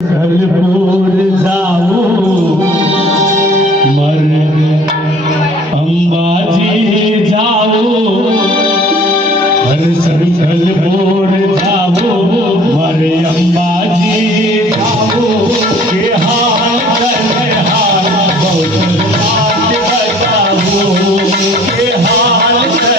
સલપુર જાવું. મર અંબાજી જાવું. હર સલપુર જાવું. મર અંબાજી જાવું. કે હા કરે હા બહુત બતાવું. કે હા કરે